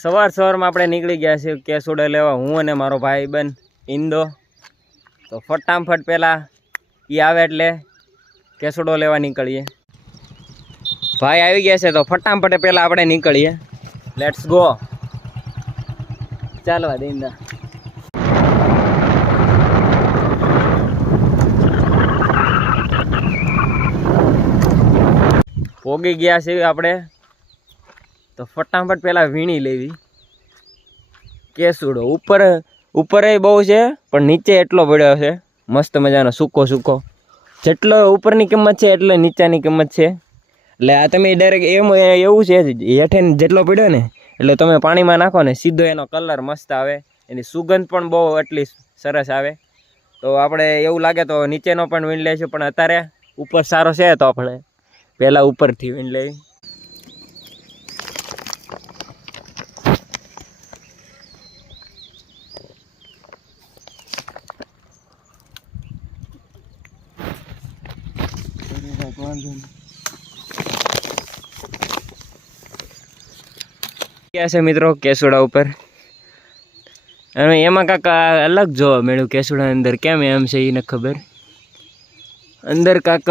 સવારમાં આપણે નીકળી ગયા છીએ કેસુડો લેવા, હું અને મારો ભાઈબંધ ઇન્દો. તો ફટાફટ પહેલાં એ આવે એટલે કેસુડો લેવા નીકળીએ. ભાઈ આવી ગયા છે તો ફટાફટ પહેલાં આપણે નીકળીએ. Let's go. ચાલવા દે ઇન્દા. પોગી ગયા છે આપણે તો ફટાફટ પહેલાં વીણી લેવી કેસુડો. ઉપર બહુ છે પણ નીચે એટલો પડ્યો છે મસ્ત મજાનો સૂકો. જેટલો ઉપરની કિંમત છે એટલે નીચાની કિંમત છે. એટલે આ તમે ડાયરેક્ટ એવું છે હેઠે જેટલો પડ્યો ને એટલે તમે પાણીમાં નાખો ને સીધો એનો કલર મસ્ત આવે, એની સુગંધ પણ બહુ એટલી સરસ આવે. તો આપણે એવું લાગે તો નીચેનો પણ વીણ લઈશું, પણ અત્યારે ઉપર સારો છે તો આપણે પહેલાં ઉપરથી વીણ લઈ. ક્યાં છે મિત્રો કેસુડા ઉપર, અને એમાં કાંક અલગ જોવા મળ્યું કેસુડા અંદર. કેમ એમ છે એને ખબર. અંદર કાંક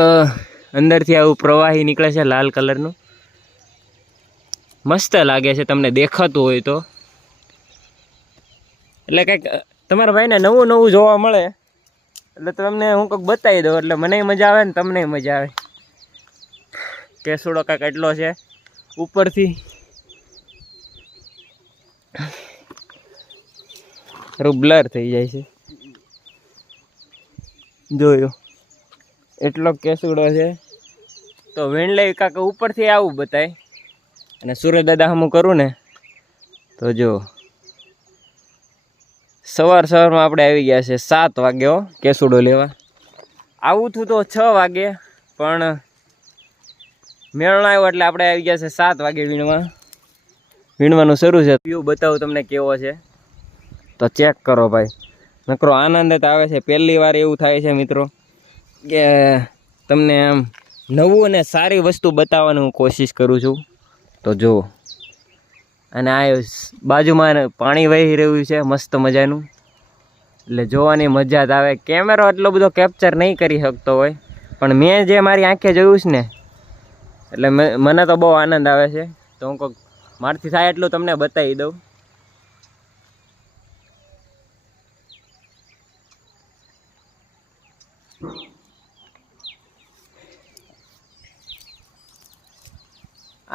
અંદરથી આવું પ્રવાહી નીકળે છે લાલ કલરનું, મસ્ત લાગે છે તમને દેખાતું હોય તો. એટલે કંઈક તમારા ભાઈને નવું જોવા મળે એટલે તમને હું કંઈક બતાવી દઉં એટલે મને મજા આવે ને તમને મજા આવે. કેસુડો કાંઈક એટલો છે ઉપરથી. બ્લર થઈ જાય છે, જોયો એટલો કેસુડો છે. તો વીણ લઈ કાંક ઉપરથી આવું બતાય. અને સુરજ દાદા હમું કરું ને તો જો સવારમાં આપણે આવી ગયા છે 7 વાગે કેસુડો લેવા. આવું થયું તો 6 વાગે, પણ મેળો આવ્યો એટલે આપણે આવી ગયા છે 7 વાગે વીણવાનું શરૂ છે. વ્યૂ બતાવું તમને કેવો છે તો ચેક કરો ભાઈ. નકરો આનંદ જ આવે છે. પહેલી વાર એવું થાય છે મિત્રો કે તમને આમ નવું અને સારી વસ્તુ બતાવવાની હું કોશિશ કરું છું. તો જુઓ, અને આ બાજુમાં પાણી વહી રહ્યું છે મસ્ત મજાનું, એટલે જોવાની મજા જ આવે. કેમેરો એટલો બધો કેપ્ચર નહીં કરી શકતો હોય, પણ મેં જે મારી આંખે જોયું છે ને એટલે મને તો બહુ આનંદ આવે છે. તો હું કહું મારથી થાય એટલું તમને બતાવી દઉં.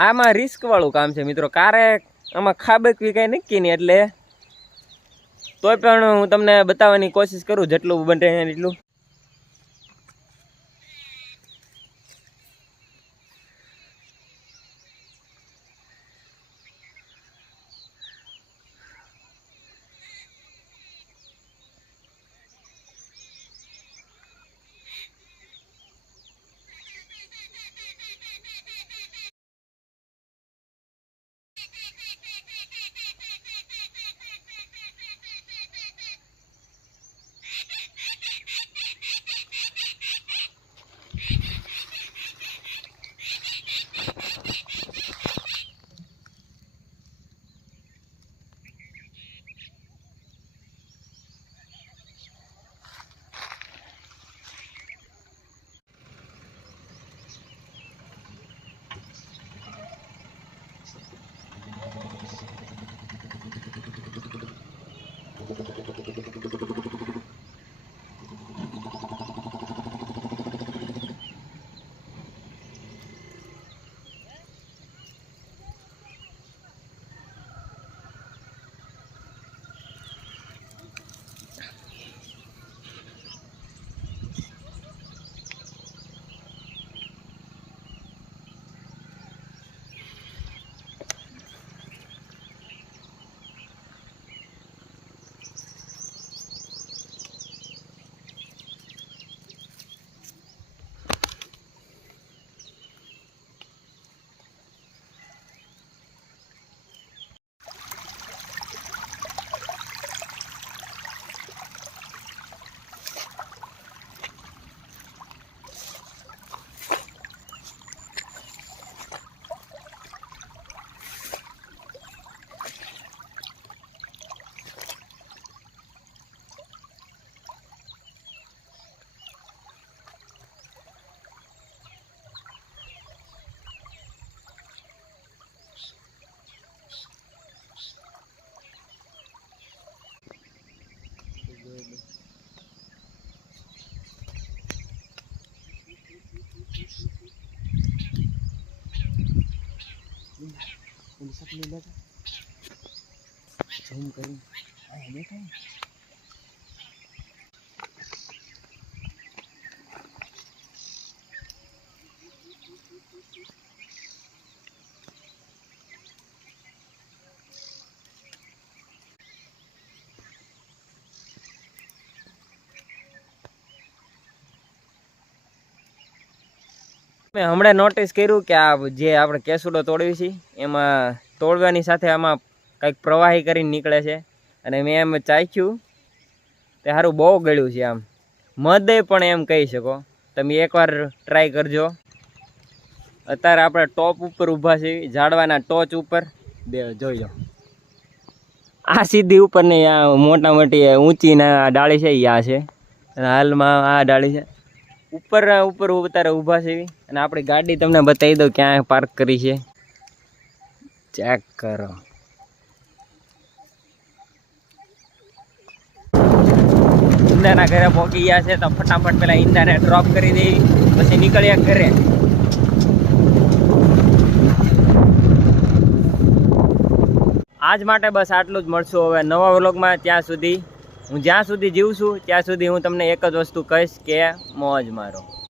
આમાં રિસ્ક વાળું કામ છે મિત્રો. કારે આમાં ખાબકવી કાંઈ નક્કી નહીં, એટલે તોય પણ હું તમને બતાવવાની કોશિશ કરું જેટલું બને એટલું. સપલી લેતા ઝૂમ કરી આ દેખાય મેં હમણાં નોટિસ કર્યું કે આ જે આપણે કેસુડો તોડવી છે એમાં તોડવાની સાથે આમાં કંઈક પ્રવાહી કરીને નીકળે છે અને મેં એમ ચાખ્યું તે સારું બહુ ગળ્યું છે આમ મદય પણ એમ કહી શકો તમે એકવાર ટ્રાય કરજો અત્યારે આપણે ટોપ ઉપર ઊભા છીએ ઝાડવાના ટોચ ઉપર જોઈ લો આ સીધી ઉપર નહીં આ મોટા મોટી ઊંચી ના ડાળી છે એ આ છે અને હાલમાં આ ડાળી છે ઉપર અત્યારે ઊભા છે અને આપણી ગાડી તમને બતાવી દઉં ક્યાં પાર્ક કરી છે ચેક કરો ઈંદાના ઘરે પહોંચી ગયા છે તો ફટાફટ પેલા ઈંદાને ડ્રોપ કરી દઈ પછી નીકળ્યા ઘરે આજ માટે બસ આટલું જ મળશું હવે નવા વ્લોગમાં ત્યાં સુધી હું જ્યાં સુધી જીવું છું ત્યાં સુધી હું તમને એક જ વસ્તુ કહીશ કે મોજ મારો